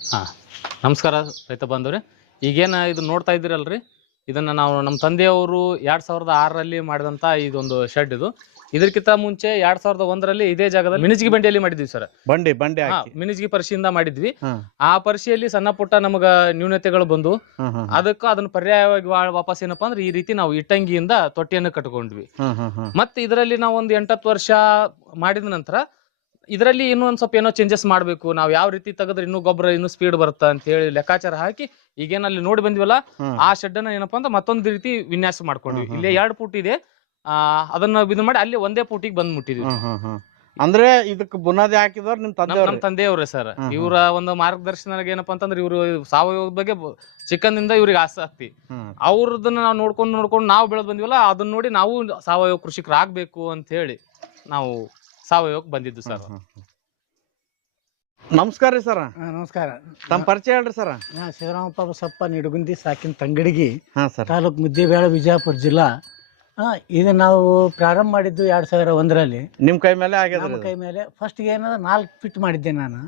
ಹಾಂ ನಮಸ್ಕಾರ ರೈತ ಬಾಂಧವ್ರೆ. ಈಗೇನು ಇದು ನೋಡ್ತಾ ಇದ್ದೀರಲ್ರಿ, ಇದನ್ನು ನಾವು ನಮ್ಮ ತಂದೆಯವರು 2006ರಲ್ಲಿ ಮಾಡಿದಂಥ ಇದೊಂದು ಶೆಡ್ ಇದು. ಇದಕ್ಕಿಂತ ಮುಂಚೆ 2001ರಲ್ಲಿ ಇದೇ ಜಾಗದಲ್ಲಿ ಮಿಣಿಜಿಗಿ ಬಂಡಿಯಲ್ಲಿ ಮಾಡಿದ್ವಿ ಸರ್. ಬಂಡಿ ಮಿಣಿಜಿಗಿ ಪರಿಶಿಯಿಂದ ಮಾಡಿದ್ವಿ. ಆ ಪರಿಶಿಯಲ್ಲಿ ಸಣ್ಣ ಪುಟ್ಟ ನಮಗ ನ್ಯೂನತೆಗಳು ಬಂದು ಅದಕ್ಕೆ ಅದನ್ನ ಪರ್ಯಾಯವಾಗಿ ವಾಪಸ್ ಏನಪ್ಪಾ ಅಂದ್ರೆ ಈ ರೀತಿ ನಾವು ಇಟ್ಟಂಗಿಯಿಂದ ತೊಟ್ಟಿಯನ್ನು ಕಟ್ಕೊಂಡ್ವಿ. ಮತ್ತೆ ಇದರಲ್ಲಿ ನಾವು ಒಂದು 8-10 ವರ್ಷ ಮಾಡಿದ ನಂತರ ಇದರಲ್ಲಿ ಇನ್ನೂ ಒಂದ್ ಸ್ವಲ್ಪ ಏನೋ ಚೇಂಜಸ್ ಮಾಡಬೇಕು, ನಾವು ಯಾವ ರೀತಿ ತೆಗೆದ್ರೆ ಇನ್ನೂ ಗೊಬ್ಬರ ಇನ್ನೂ ಸ್ಪೀಡ್ ಬರುತ್ತಾ ಅಂತ ಹೇಳಿ ಲೆಕ್ಕಾಚಾರ ಹಾಕಿ ಈಗೇನಲ್ಲಿ ನೋಡಿ ಬಂದಿವಲ್ಲ ಆ ಶೆಡ್ ಅನ್ನ ಏನಪ್ಪಾ ಅಂದ್ರೆ ಮತ್ತೊಂದು ರೀತಿ ವಿನ್ಯಾಸ ಮಾಡ್ಕೊಂಡ್ವಿ. ಇಲ್ಲಿ 2 ಫೂಟ್ ಇದೆ, ಅದನ್ನ ಇದು ಮಾಡಿ ಅಲ್ಲಿ ಒಂದೇ ಫೂಟಿಗೆ ಬಂದ್ ಮುಟ್ಟಿದ್ವಿ. ಅಂದ್ರೆ ಇದಕ್ಕೆ ಬುನಾದಿ ಹಾಕಿದವ್ರು ನಮ್ ತಂದೆಯವ್ರೆ ಸರ್. ಇವರ ಒಂದು ಮಾರ್ಗದರ್ಶನ ಏನಪ್ಪಾ ಅಂತಂದ್ರೆ ಇವರು ಸಾವಯವದ ಬಗ್ಗೆ ಚಿಕ್ಕಂದಿಂದ ಇವ್ರಿಗೆ ಆಸಕ್ತಿ. ಅವ್ರದನ್ನ ನಾವು ನೋಡ್ಕೊಂಡು ನಾವು ಬೆಳೆದ್ ಬಂದಿವಲ್ಲ, ಅದನ್ನ ನೋಡಿ ನಾವು ಸಾವಯವ ಕೃಷಿಕರಾಗಬೇಕು ಅಂತ ಹೇಳಿ ನಾವು ಸಾವಯವಕ್ಕೆ ಬಂದಿದ್ದು ಸರ್. ನಮಸ್ಕಾರ ರೀ ಸರ್. ನಮಸ್ಕಾರ. ತಮ್ಮ ಪರಿಚಯ ಹೇಳ್ರಿ ಸರ್. ಶಿವರಾಮಪ್ಪ ಬಸಪ್ಪ ನಿಡಗುಂದಿ ಸಾಕಿನ ತಂಗಡಿಗಿ, ಸರ್. ತಾಲೂಕು ಮುದ್ದೇಬೇಳ, ವಿಜಯಪುರ ಜಿಲ್ಲಾ. ಇದು ನಾವು ಪ್ರಾರಂಭ ಮಾಡಿದ್ದು 2001ರಲ್ಲಿ. ನಿಮ್ ಕೈ ಮೇಲೆ ಆಗ್ಯದ? ನಮ್ಮ ಕೈ ಮೇಲೆ. ಫಸ್ಟ್ ಏನದ 4 ಫೀಟ್ ಮಾಡಿದ್ದೆ ನಾನು.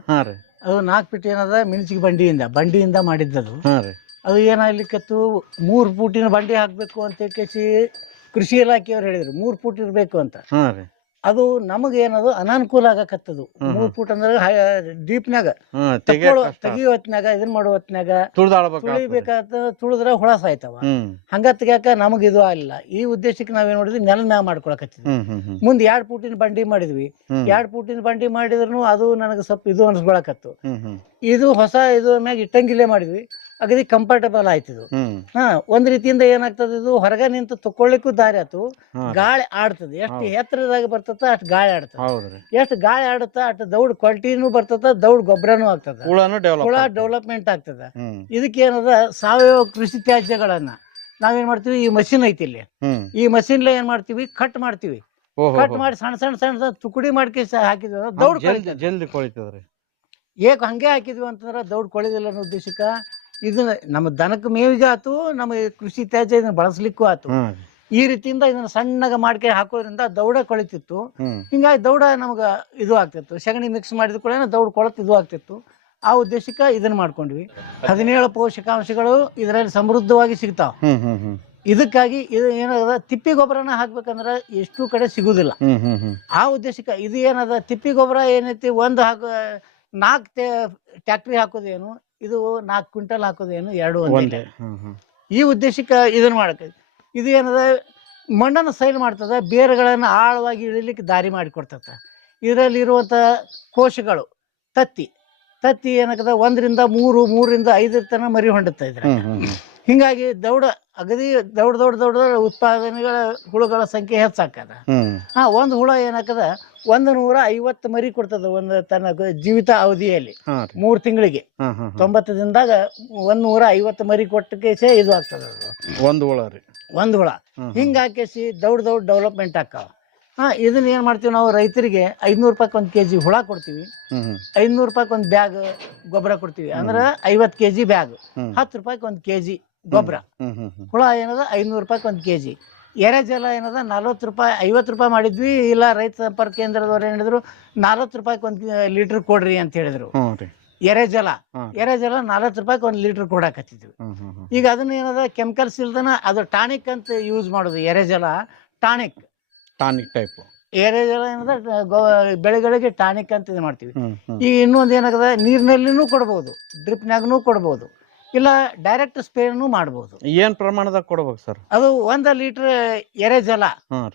ಅದು 4 ಫೀಟ್ ಏನದ ಮಿಣಿಚಿಗೆ ಬಂಡಿಯಿಂದ ಮಾಡಿದ್ದದು. ಅದು ಏನಾಗ್ಲಿಕ್ಕತ್ತು 3 ಫೂಟಿನ ಬಂಡಿ ಹಾಕ್ಬೇಕು ಅಂತ ಕೇಸಿ ಕೃಷಿ ಇಲಾಖೆಯವ್ರು ಹೇಳಿದ್ರು 3 ಫೂಟ್ ಇರ್ಬೇಕು ಅಂತ. ಅದು ನಮಗ ಏನದು ಅನಾನುಕೂಲ ಆಗಕತ್ತದು. 3 ಫೂಟ್ ಅಂದ್ರೆ ಡೀಪ್ನಾಗ ತೆಗಿಯೋ ಹೊತ್ನಾಗ ಇದನ್ ಮಾಡೋ ಹೊತ್ನಾಗ ತುಳಿಬೇಕಾದ ತುಳಿದ್ರ ಹುಳ ಸಾಯ್ತಾವ. ಹಂಗ ತೆಗ್ಯಾಕ ನಮಗ ಇದು ಆಗಿಲ್ಲ. ಈ ಉದ್ದೇಶಕ್ಕೆ ನಾವೇನ್ ಮಾಡಿದ್ವಿ, ನೆಲ ಮ್ಯಾಗ ಮಾಡ್ಕೊಳಕತ್ತಿದ್ವಿ. ಮುಂದ್ 2 ಫೂಟಿನ ಬಂಡಿ ಮಾಡಿದ್ವಿ. 2 ಫೂಟಿನ ಬಂಡಿ ಮಾಡಿದ್ರು ಅದು ನನಗೆ ಸ್ವಲ್ಪ ಇದು ಅನ್ಸ್ಕೊಳಕತ್ತು. ಇದು ಹೊಸ ಇದು ಮ್ಯಾಗ ಇಟ್ಟಂಗಿಲ್ಲೇ ಮಾಡಿದ್ವಿ. ಅಗದಿ ಕಂಫರ್ಟಬಲ್ ಆಯ್ತಿದು. ಒಂದ್ ರೀತಿಯಿಂದ ಏನಾಗ್ತದೆ, ಇದು ಹೊರಗ ನಿಂತು ತಕೊಳ್ಳಿಕ್ಕೂ ದಾರಿ ಆಯ್ತು. ಗಾಳಿ ಆಡ್ತದೆ. ಎಷ್ಟು ಎತ್ತರದಾಗ ಬರ್ತದ ಅಷ್ಟು ಗಾಳಿ ಆಡ್ತದೆ. ಎಷ್ಟು ಗಾಳಿ ಆಡುತ್ತ ಅಷ್ಟು ದೌಡ್ ಕ್ವಾಲಿಟಿನೂ ಬರ್ತದ, ದೌಡ್ ಗೊಬ್ಬರನೂ ಆಗ್ತದ, ಹುಳ ಡೆವಲಪ್ಮೆಂಟ್ ಆಗ್ತದ. ಇದಕ್ಕೆ ಏನದ ಸಾವಯವ ಕೃಷಿ ತ್ಯಾಜ್ಯಗಳನ್ನ ನಾವೇನ್ ಮಾಡ್ತೀವಿ, ಈ ಮಷಿನ್ ಐತಿ ಇಲ್ಲಿ, ಈ ಮಷಿನ್ ಏನ್ ಮಾಡ್ತೀವಿ, ಕಟ್ ಮಾಡ್ತೀವಿ. ಕಟ್ ಮಾಡಿ ಸಣ್ಣ ಸಣ್ಣ ಸಣ್ಣ ತುಕಡಿ ಮಾಡ್ಕೆ ಹಾಕಿದ್ವಿ, ದೌಡ್ ಜಲ್ದಿ ಕೊಳಿತದ್ರಿ. ಏಕ್ ಹಂಗೆ ಹಾಕಿದ್ವಿ ಅಂತಂದ್ರ ದೌಡ್ ಕೊಳಿದಿಲ್ಲ ಅನ್ನೋ ಉದ್ದೇಶಕ್ಕ ಇದನ್ನ ನಮ್ಮ ದನಕ್ಕೆ ಮೇವಿಗೆ ಆತು, ನಮ್ಮ ಕೃಷಿ ತ್ಯಾಜ್ಯ ಇದನ್ನ ಬಳಸ್ಲಿಕ್ಕೂ ಆತು. ಈ ರೀತಿಯಿಂದ ಇದನ್ನ ಸಣ್ಣಗ ಮಾಡ್ಕೆ ಹಾಕೋದ್ರಿಂದ ದೌಡ ಕೊಳಿತಿತ್ತು. ಹಿಂಗಾಗಿ ದೌಡ ನಮಗ ಇದು ಆಗ್ತಿತ್ತು. ಸಗಣಿ ಮಿಕ್ಸ್ ಮಾಡಿದ ಕೂಡ ದೌಡ್ ಕೊಳತ್ ಇದು ಆಗ್ತಿತ್ತು. ಆ ಉದ್ದೇಶಕ್ಕ ಇದನ್ನ ಮಾಡ್ಕೊಂಡ್ವಿ. 17 ಪೋಷಕಾಂಶಗಳು ಇದರಲ್ಲಿ ಸಮೃದ್ಧವಾಗಿ ಸಿಗ್ತಾವ. ಇದಕ್ಕಾಗಿ ಇದು ಏನದ, ತಿಪ್ಪಿ ಗೊಬ್ಬರನ ಹಾಕ್ಬೇಕಂದ್ರ ಎಷ್ಟು ಕಡೆ ಸಿಗುದಿಲ್ಲ. ಆ ಉದ್ದೇಶಕ್ಕ ಇದು ಏನದ, ತಿಪ್ಪಿ ಗೊಬ್ಬರ ಏನೈತಿ, 4 ಟ್ಯಾಕ್ಟ್ರಿ ಹಾಕೋದೇನು, ಇದು 4 ಕ್ವಿಂಟಲ್ ಹಾಕೋದೇನು, 2 ಒಂದೇ. ಈ ಉದ್ದೇಶಕ್ಕೆ ಇದನ್ನ ಮಾಡಕ ಇದು ಏನದ, ಮಣ್ಣನ್ನು ಸೈಲ್ ಮಾಡ್ತದ, ಬೇರುಗಳನ್ನು ಆಳವಾಗಿ ಇಳಿಲಿಕ್ಕೆ ದಾರಿ ಮಾಡಿಕೊಡ್ತದ. ಇದರಲ್ಲಿ ಇರುವಂತ ಕೋಶಗಳು ತತ್ತಿ ಏನಾಗದ 1 ರಿಂದ 3, 3 ರಿಂದ 5 ತನ ಮರಿ ಹೊಂಡುತ್ತಾ ಇದ್ರೆ. ಹಿಂಗಾಗಿ ದೌಡ ಅಗದಿ ದೌಡ ಉತ್ಪಾದನೆಗಳ ಹುಳುಗಳ ಸಂಖ್ಯೆ ಹೆಚ್ಚಾಕದ. ಒಂದು ಹುಳ ಏನಾಕದ 150 ಮರಿ ಕೊಡ್ತದ ಒಂದು ತನ್ನ ಜೀವಿತ ಅವಧಿಯಲ್ಲಿ. 3 ತಿಂಗಳಿಗೆ 90 ದಿನದಾಗ 150 ಮರಿ ಕೊಟ್ಟಕೇಸಿ ಇದು ಆಗ್ತದ. ಒಂದು ಹುಳ ಹಿಂಗಾಕೇಸಿ ದೌಡ್ ಡೆವಲಪ್ಮೆಂಟ್ ಆಕಾವ. ಇದನ್ನ ಏನ್ ಮಾಡ್ತೀವಿ ನಾವು, ರೈತರಿಗೆ 500 ರೂಪಾಯಿ 1 kg ಹುಳ ಕೊಡ್ತೀವಿ, 500 ರೂಪಾಯಿ 1 ಬ್ಯಾಗ್ ಗೊಬ್ಬರ ಕೊಡ್ತೀವಿ. ಅಂದ್ರ 50 kg ಬ್ಯಾಗ್, 10 ರೂಪಾಯಿ 1 kg ಗೊಬ್ಬರ. ಹುಳ ಏನದ 500 ರೂಪಾಯಿ 1 kg. ಎರೆಜಲ ಏನದ 40 ರೂಪಾಯಿ 50 ರೂಪಾಯಿ ಮಾಡಿದ್ವಿ. ಇಲ್ಲ ರೈತ ಸಂಪರ್ಕ ಕೇಂದ್ರದವ್ರು ಏನ್ ಹೇಳಿದ್ರು, 40 ರೂಪಾಯಿ 1 ಲೀಟರ್ ಕೊಡ್ರಿ ಅಂತ ಹೇಳಿದ್ರು. ಎರೆಜಲ 40 ರೂಪಾಯಿ 1 ಲೀಟರ್ ಕೊಡಾಕತ್ತಿದ್ವಿ. ಈಗ ಅದನ್ನ ಏನದ, ಕೆಮಿಕಲ್ಸ್ ಇಲ್ದನ ಅದು ಟಾನಿಕ್ ಅಂತ ಯೂಸ್ ಮಾಡೋದು. ಎರೆಜಲ ಟಾನಿಕ್ ಟೈಪ್. ಎರೆಜಲ ಏನದ ಬೆಳೆಗಳಿಗೆ ಟಾನಿಕ್ ಅಂತ ಇದು ಮಾಡ್ತೀವಿ. ಈಗ ಇನ್ನೊಂದು ಏನಾಗದ, ನೀರಿನಲ್ಲಿನೂ ಕೊಡ್ಬೋದು, ಡ್ರಿಪ್ನಾಗೂ ಕೊಡ್ಬೋದು, ಇಲ್ಲ ಡೈರೆಕ್ಟ್ ಸ್ಪ್ರೇನು ಮಾಡ್ಬೋದು. ಏನ್ ಪ್ರಮಾಣದಾಗ ಕೊಡ್ಬೇಕು ಸರ್? ಅದು 1 ಲೀಟರ್ ಎರೆಜಲ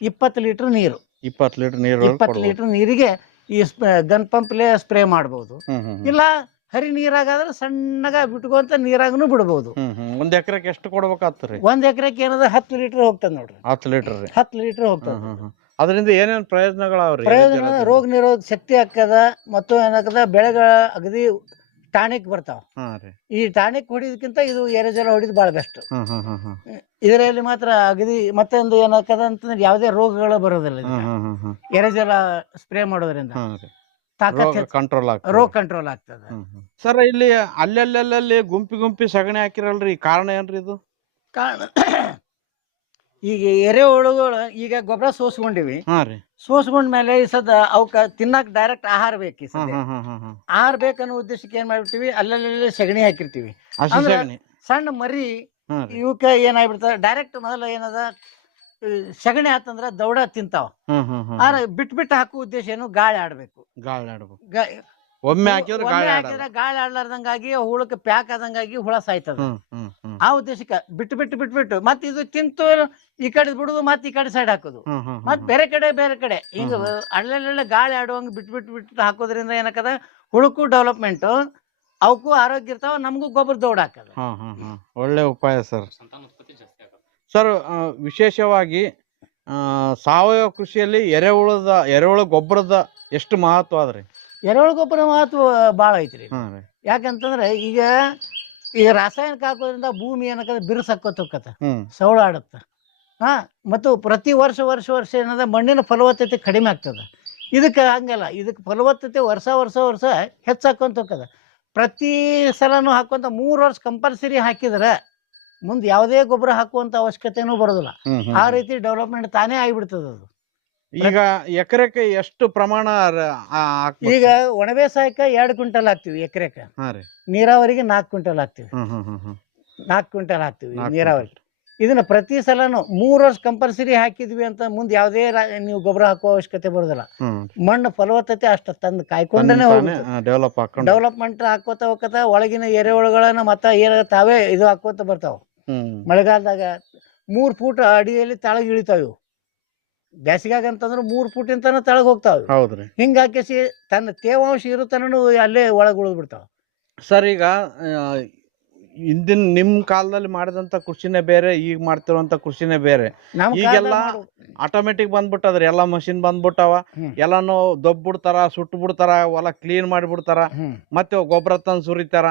20 ಲೀಟರ್ ನೀರು, 20 ಲೀಟರ್ ನೀರಿಗೆ ಈ ಗನ್ ಪಂಪ್ಲೆ ಸ್ಪ್ರೇ ಮಾಡ್ಬೋದು. ಇಲ್ಲ ಹರಿ ನೀರಾಗಾದ್ರೆ ಸಣ್ಣಗ ಬಿಟ್ಕೊಂತ ನೀರಾಗನು ಬಿಡ್ಬೋದು. 1 ಎಕರೆಗೆ ಎಷ್ಟು ಕೊಡ್ಬೇಕಾಗ್ತದೆ? 1 ಎಕರೆಗೆ ಏನದ 10 ಲೀಟರ್ ಹೋಗ್ತದ ನೋಡ್ರಿ. 10 ಲೀಟರ್ ಹೋಗ್ತದ. ಅದರಿಂದ ಏನೇನ್ ಪ್ರಯೋಜನಗಳಾವ್ರಿ? ಪ್ರಯೋಜನ, ರೋಗ ನಿರೋಧಕ ಶಕ್ತಿ ಹಾಕದ, ಮತ್ತು ಏನಾಗದ, ಬೆಳೆಗಳ ಅಗದಿ ಟಾನಿಕ್ ಬರ್ತಾವ. ಈ ಟಾನಿಕ್ ಹೊಡಿದಕ್ಕಿಂತ ಇದು ಎರೆಜಲ ಹೊಡಿದ್ ಬಾಳ ಬೆಸ್ಟ್. ಇದರಲ್ಲಿ ಮಾತ್ರ ಅಗದಿ ಮತ್ತೊಂದು ಏನಾಕದ ಅಂತಂದ್ರೆ ಯಾವುದೇ ರೋಗಗಳು ಬರೋದಿಲ್ಲ ಎರೆಜಲ ಸ್ಪ್ರೇ ಮಾಡೋದ್ರಿಂದ. ರೋಗ ಕಂಟ್ರೋಲ್ ಆಗ್ತದ. ಸರ್ ಇಲ್ಲಿ ಅಲ್ಲೆಲ್ಲಿ ಗುಂಪಿ ಸಗಣಿ ಹಾಕಿರಲ್ರಿ, ಕಾರಣ ಏನ್ರಿ ಇದು? ಕಾರಣ ಈಗ ಎರೆಹುಳುಗಳು ಈಗ ಗೊಬ್ಬರ ಸೋಸ್ಕೊಂಡಿವಿ, ಹಾ ರೀ. ಸೋಸ್ಕೊಂಡ್ಮೇಲೆ ಈ ಸದ ಅವಕ್ಕ ತಿನ್ನಕ್ ಡೈರೆಕ್ಟ್ ಆಹಾರ ಬೇಕು. ಈ ಸದ ಹಾ. ಆಹಾರ ಬೇಕನ್ನೋ ಉದ್ದೇಶಕ್ಕೆ ಏನ್ ಮಾಡ್ಬಿಡ್ತೀವಿ, ಅಲ್ಲಲ್ಲಿ ಸಗಣಿ ಹಾಕಿರ್ತೀವಿ. ಹಸಿ ಅಂದ್ರೆ ಸಗಣಿ. ಸಣ್ಣ ಮರಿ ಹಾ ರೀ. ಇವಕ್ಕ ಏನಾಗ್ಬಿಡ್ತಾವ, ಡೈರೆಕ್ಟ್ ಮೊದಲ ಏನದ ಸಗಣಿ ಆತಂದ್ರ ದೌಡ ತಿಂತಾವ. ಆದ್ರೆ ಬಿಟ್ಟು ಹಾಕೋ ಉದ್ದೇಶ ಏನು, ಗಾಳಿ ಆಡ್ಬೇಕು. ಗಾಳಿ ಆಡ್ಬೇಕು. ಒಮ್ಮೆ ಹಾಕಿದ್ರೆ ಗಾಳಿ ಆಡ್ಲಾರ್ದಂಗಾಗಿ ಹುಳಕ್ಕೆ ಪ್ಯಾಕ್ ಆದಂಗಾಗಿ ಹುಳ ಸಾಯ್ತದ. ಆ ಉದ್ದೇಶಕ್ಕೆ ಬಿಟ್ಟು ಮತ್ ಇದು ತಿಂತು ಈ ಕಡೆ ಬಿಡುದು, ಮತ್ ಈ ಕಡೆ ಸೈಡ್ ಹಾಕೋದು, ಮತ್ ಬೇರೆ ಕಡೆ ಹಿಂಗ ಅಲ್ಲೆಲ್ಲ ಗಾಳಿ ಆಡುವಂಗ ಬಿಟ್ಟು ಹಾಕೋದ್ರಿಂದ ಏನಕ್ಕದ, ಹುಳಕ್ಕೂ ಡೆವಲಪ್ಮೆಂಟ್, ಅವಕ್ಕೂ ಆರೋಗ್ಯ ಇರ್ತಾವ, ನಮಗೂ ಗೊಬ್ಬರ ದೌಡ್ ಹಾಕದ. ಒಳ್ಳೆ ಉಪಾಯ ಸರ್. ಸರ್, ವಿಶೇಷವಾಗಿ ಸಾವಯವ ಕೃಷಿಯಲ್ಲಿ ಎರೆಹುಳ ಗೊಬ್ಬರದ ಎಷ್ಟು ಮಹತ್ವ ಅದ್ರಿ? ಎರೆಹುಳ ಗೊಬ್ಬರ ಮಹತ್ವ ಭಾಳ ಐತ್ರಿ. ಯಾಕಂತಂದ್ರೆ ಈಗ ರಾಸಾಯನಿಕ ಹಾಕೋದ್ರಿಂದ ಭೂಮಿ ಏನಕ್ಕದ ಬಿರುಸಾಕೋತ ಹೋಗತ್ತ, ಸೌಳ ಆಡತ್ತ. ಮತ್ತು ಪ್ರತಿ ವರ್ಷ ಏನದ ಮಣ್ಣಿನ ಫಲವತ್ತತೆ ಕಡಿಮೆ ಆಗ್ತದ. ಇದಕ್ಕೆ ಹಂಗಲ್ಲ, ಇದಕ್ಕೆ ಫಲವತ್ತತೆ ವರ್ಷ ಹೆಚ್ಚಾಕೊಂತ ಹೋಗದ. ಪ್ರತಿ ಸಲನೂ ಹಾಕುವಂತ 3 ವರ್ಷ ಕಂಪಲ್ಸರಿ ಹಾಕಿದ್ರೆ ಮುಂದೆ ಯಾವುದೇ ಗೊಬ್ಬರ ಹಾಕುವಂತ ಅವಶ್ಯಕತೆನೂ ಬರೋದಿಲ್ಲ. ಆ ರೀತಿ ಡೆವಲಪ್ಮೆಂಟ್ ತಾನೇ ಆಗಿಬಿಡ್ತದ ಅದು. ಈಗ ಎಕರೆಕ್ಕೆ ಎಷ್ಟು ಪ್ರಮಾಣ? ಈಗ ಒಣ ಬೇಸಾಯಕ್ಕ 2 ಕ್ವಿಂಟಲ್ ಹಾಕ್ತಿವಿ ಎಕರೆಕ, ನೀರಾವರಿಗೆ 4 ಕ್ವಿಂಟಲ್ ಹಾಕ್ತಿವಿ. 4 ಕ್ವಿಂಟಲ್ ಹಾಕ್ತಿವಿ ನೀರಾವರಿ. ಇದನ್ನ ಪ್ರತಿ ಸಲನು 3 ವರ್ಷ ಕಂಪಲ್ಸರಿ ಹಾಕಿದ್ವಿ ಅಂತ ಮುಂದೆ ಯಾವುದೇ ನೀವು ಗೊಬ್ಬರ ಹಾಕುವ ಅವಶ್ಯಕತೆ ಬರೋದಿಲ್ಲ. ಮಣ್ಣು ಫಲವತ್ತತೆ ಅಷ್ಟ ತಂದು ಕಾಯ್ಕೊಂಡೇ ಡೆವಲಪ್ಮೆಂಟ್ ಹಾಕೋತ ಹೋಗತ್ತ. ಒಳಗಿನ ಎರೆಹುಳುಗಳನ್ನ ಮತ್ತ ಏನ ತಾವೇ ಇದು ಹಾಕೋತ ಬರ್ತಾವ. ಮಳೆಗಾಲದಾಗ 3 ಫೂಟ್ ಅಡಿಯಲ್ಲಿ ತಳಗ ಇಳಿತಾವ. ಬೇಸಿಗೆಗ ಅಂತಂದ್ರೆ 3 ಫೂಟ್ ಇಂತಾನ ತಳಗ ಹೋಗ್ತಾವ. ಹಿಂಗಾಗಿ ತನ್ನ ತೇವಾಂಶ ಇರುತ್ತಾನು ಅಲ್ಲೇ ಒಳಗ್ ಉಳಿದ್ ಬಿಡ್ತಾವ. ಸರ್, ಈಗ ಹಿಂದಿನ ನಿಮ್ ಕಾಲದಲ್ಲಿ ಮಾಡಿದಂತ ಕೃಷಿನೇ ಬೇರೆ, ಈಗ ಮಾಡ್ತಿರುವಂತ ಕೃಷಿನೇ ಬೇರೆ. ಈಗೆಲ್ಲ ಆಟೋಮೆಟಿಕ್ ಬಂದ್ಬಿಟ್ಟದ್ರಿ, ಎಲ್ಲಾ ಮಷಿನ್ ಬಂದ್ಬಿಟ್ಟವ. ಎಲ್ಲಾನು ದೊಬ್ಬಿಡ್ತಾರ, ಸುಟ್ಟು ಬಿಡ್ತಾರ, ಹೊಲ ಕ್ಲೀನ್ ಮಾಡಿಬಿಡ್ತಾರ, ಮತ್ತೆ ಗೊಬ್ಬರ ತಂದು ಸುರಿತಾರ.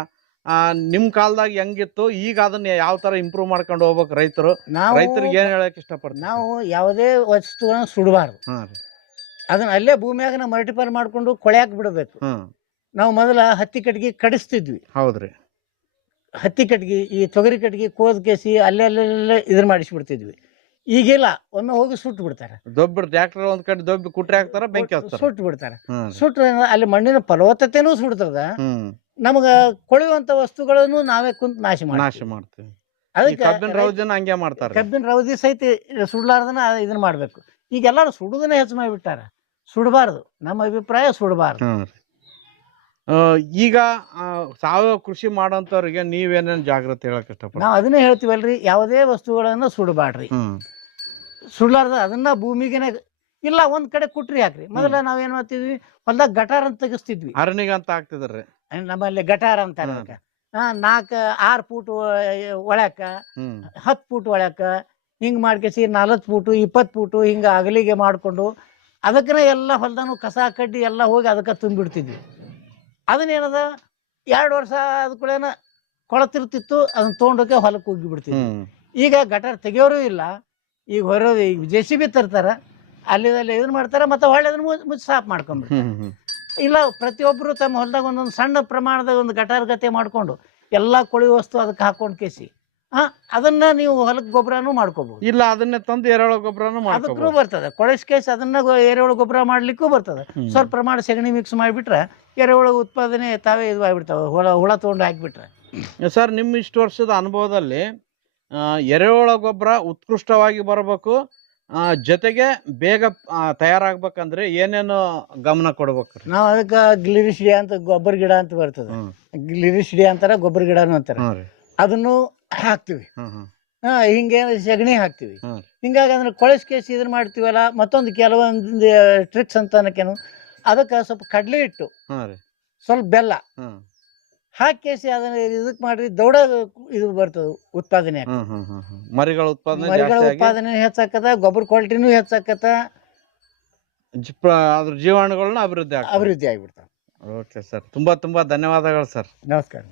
ನಿಮ್ ಕಾಲದಾಗ ಹೆಂಗಿತ್ತು, ಈಗ ಅದನ್ನ ಯಾವ ತರ ಇಂಪ್ರೂವ್ ಮಾಡ್ಕೊಂಡು ಹೋಗ್ಬೇಕು ರೈತರಿಗೆ ಏನ್ ಹೇಳಕ್ ಇಷ್ಟಪಡ್ತೀವಿ? ನಾವು ಯಾವುದೇ ವಸ್ತುಗಳನ್ನ ಸುಡಬಾರ್ದು. ಅದನ್ನ ಅಲ್ಲೇ ಭೂಮಿಯಾಗ ನಾವು ಮಲ್ಟಿಪಲ್ ಮಾಡ್ಕೊಂಡು ಕೊಳೆಯಾಕ್ ಬಿಡಬೇಕು. ನಾವು ಮೊದಲ ಹತ್ತಿ ಕಟ್ಗಿ ಕಡಿಸ್ತಿದ್ವಿ. ಹೌದ್ರಿ. ಹತ್ತಿ ಕಟ್ಗಿ, ಈ ತೊಗರಿ ಕಟ್ಗಿ ಕೋದ್ ಕೇಸಿ ಅಲ್ಲೆಲ್ಲ ಇದನ್ನ ಮಾಡಿಸ್ಬಿಡ್ತಿದ್ವಿ. ಈಗಿಲ್ಲ, ಒಮ್ಮೆ ಹೋಗಿ ಸುಟ್ಟು ಬಿಡ್ತಾರೆ. ಟ್ರ್ಯಾಕ್ಟರ್ ಒಂದ್ ಕಡೆ ದೊಬ್ಬಿ ಕುಟ್ರೆ ಹಾಕ್ತಾರ, ಬೆಂಕಿ ಹಚ್ತಾರ, ಸುಟ್ಟು ಬಿಡ್ತಾರೆ. ಸುಟ್ರೆ ಅಲ್ಲಿ ಮಣ್ಣಿನ ಫಲವತ್ತತೆನೂ ಸುಡ್ತದ, ನಮಗ ಕೊಳೆಯುವಂತ ವಸ್ತುಗಳನ್ನು ನಾವೇ ಕುಂತ್ ನಾಶ ಮಾಡ್ತೀವಿ. ಅದಕ್ಕೆ ಕಬ್ಬಿನ ರೌದಿ ಸಹಿತ ಸುಡ್ಲಾರ್ದನ ಇದನ್ನ ಮಾಡ್ಬೇಕು. ಈಗ ಎಲ್ಲಾರು ಸುಡುದನ್ನ ಹೆಚ್ಚು ಮಾಡಿಬಿಟ್ಟಾರ. ಸುಡಬಾರ್ದು, ನಮ್ಮ ಅಭಿಪ್ರಾಯ ಸುಡಬಾರ್ದು. ಈಗ ಸಾವಯವ ಕೃಷಿ ಮಾಡೋಂಥವ್ರಿಗೆ ನೀವೇನೇನು ಜಾಗೃತಿ ಹೇಳಕ್ ಇಷ್ಟಪಡ್ತೀವಿ? ನಾವು ಅದನ್ನೇ ಹೇಳ್ತೀವಲ್ರಿ, ಯಾವುದೇ ವಸ್ತುಗಳನ್ನ ಸುಡಬಾರ್ರಿ. ಸುಡ್ಲಾರ್ದ ಅದನ್ನ ಭೂಮಿಗೆನೆ ಇಲ್ಲ ಒಂದ್ ಕಡೆ ಕುಟ್ರಿ ಹಾಕ್ರಿ. ಮೊದಲ ನಾವೇನ್ ಮಾಡ್ತಿದ್ವಿ, ಹೊಲ್ದಾಗ ಗಟಾರ ಅಂತ ತೆಗಿಸ್ತಿದ್ವಿ. ಅರಣಿಗೆ ಅಂತ ಹಾಕ್ತಿದ್ರಿ. ನಮ್ಮಲ್ಲಿ ಗಟಾರ ಅಂತ 6 ಫೂಟ್ ಒಳಕ, 10 ಫೂಟ್ ಒಳಕ ಹಿಂಗ್ ಮಾಡ್ಕೇಸಿ 40 ಫೂಟು 20 ಫೂಟು ಹಿಂಗ ಅಗಲಿಗೆ ಮಾಡ್ಕೊಂಡು ಅದಕ್ಕನ ಎಲ್ಲ ಹೊಲ್ದಾನು ಕಸ ಕಡ್ಡಿ ಎಲ್ಲ ಹೋಗಿ ಅದಕ್ಕೆ ತುಂಬಿಡ್ತಿದ್ವಿ. ಅದನ್ನೇನದ 2 ವರ್ಷ ಆದ ಕೂಡೇನ ಕೊಳತಿರ್ತಿತ್ತು, ಅದನ್ನ ತೊಗೊಂಡೋಕೆ ಹೊಲಕ್ಕೆ ಹೋಗಿ ಬಿಡ್ತಿದ್ವಿ. ಈಗ ಗಟಾರ ತೆಗಿಯೋರು ಇಲ್ಲ. ಈಗ ಹೊರೋದು, ಈಗ JCB ತರ್ತಾರ, ಅಲ್ಲಿ ಇದನ್ನ ಮಾಡ್ತಾರ, ಮತ್ತೆ ಹೊಳ್ಳಿ ಅದನ್ನ ಮುಚ್ಚಿ ಸಾಫ್ ಮಾಡ್ಕೊಂಡ್ಬಿಡ್ತಾರೆ. ಇಲ್ಲ, ಪ್ರತಿಯೊಬ್ರು ತಮ್ಮ ಹೊಲದಾಗ ಒಂದೊಂದು ಸಣ್ಣ ಪ್ರಮಾಣದ ಒಂದು ಗಟಾರ ಗತೆ ಮಾಡ್ಕೊಂಡು ಎಲ್ಲಾ ಕೊಳಿ ವಸ್ತು ಅದಕ್ಕೆ ಹಾಕೊಂಡ್ ಕೇಸಿ ಅದನ್ನ ನೀವು ಹೊಲಕ್ ಗೊಬ್ಬರನು ಮಾಡ್ಕೋಬಹುದು. ಇಲ್ಲ, ಅದನ್ನೇ ತಂದು ಎರೆಹುಳ ಗೊಬ್ಬರನು ಅದಕ್ಕೂ ಬರ್ತದೆ. ಕೊಳೆಸ್ ಕೇಸ್ ಅದನ್ನ ಎರೆಹುಳ ಗೊಬ್ಬರ ಮಾಡ್ಲಿಕ್ಕೂ ಬರ್ತದೆ. ಸ್ವಲ್ಪ ಪ್ರಮಾಣ ಸಗಣಿ ಮಿಕ್ಸ್ ಮಾಡಿಬಿಟ್ರೆ ಎರೆಹುಳ ಉತ್ಪಾದನೆ ತಾವೇ ಇದು ಆಗ್ಬಿಡ್ತಾವೆ, ಹುಳ ತಗೊಂಡು ಹಾಕಿಬಿಟ್ರೆ. ಸರ್, ನಿಮ್ಮ ಇಷ್ಟು ವರ್ಷದ ಅನುಭವದಲ್ಲಿ ಎರೆಹುಳ ಗೊಬ್ಬರ ಉತ್ಕೃಷ್ಟವಾಗಿ ಬರಬೇಕು, ಜೊತೆಗೆ ಬೇಗ ತಯಾರಾಗ್ಬೇಕಂದ್ರೆ ಏನೇನು ಗಮನ ಕೊಡ್ಬೇಕು? ನಾವ್ ಅದಕ್ಕೆ ಗ್ಲಿರಿಸಿಡಿ ಅಂತ ಗೊಬ್ಬರ ಗಿಡ ಅಂತ ಬರ್ತದೆ. ಗ್ಲಿರಿಸಿಡಿ ಅಂತಾರ, ಗೊಬ್ಬರ ಗಿಡನು ಅಂತಾರ. ಅದನ್ನು ಹಾಕ್ತಿವಿ. ಹಿಂಗೆ ಸಗಣಿ ಹಾಕ್ತಿವಿ. ಹಿಂಗಾಗಿ ಅಂದ್ರೆ ಕೊಳೆಸ್ ಕೇಸಿ ಇದನ್ನ ಮಾಡ್ತೀವಲ್ಲ. ಮತ್ತೊಂದು ಕೆಲವೊಂದು ಟ್ರಿಕ್ಸ್ ಅಂತ ಅನ್ನಕೇನು, ಅದಕ್ಕೆ ಸ್ವಲ್ಪ ಕಡ್ಲೆ ಹಿಟ್ಟು, ಸ್ವಲ್ಪ ಬೆಲ್ಲ ಹಾಕೇಸಿ ಅದನ್ನ ಇದಕ್ ಮಾಡ್ರಿ, ದೌಡ ಇದು ಬರ್ತದ, ಉತ್ಪಾದನೆ ಮರಿಗಳ ಉತ್ಪಾದನೆ ಹೆಚ್ಚಾಕತ, ಗೊಬ್ಬರ ಕ್ವಾಲಿಟಿನೂ ಹೆಚ್ಚಾಕತ, ಅದ್ರ ಜೀವಾಣುಗಳನ್ನ ಅಭಿವೃದ್ಧಿ ಆಗ್ಬಿಡ್ತಾವ. ಓಕೆ ಸರ್, ತುಂಬಾ ಧನ್ಯವಾದಗಳು ಸರ್. ನಮಸ್ಕಾರ.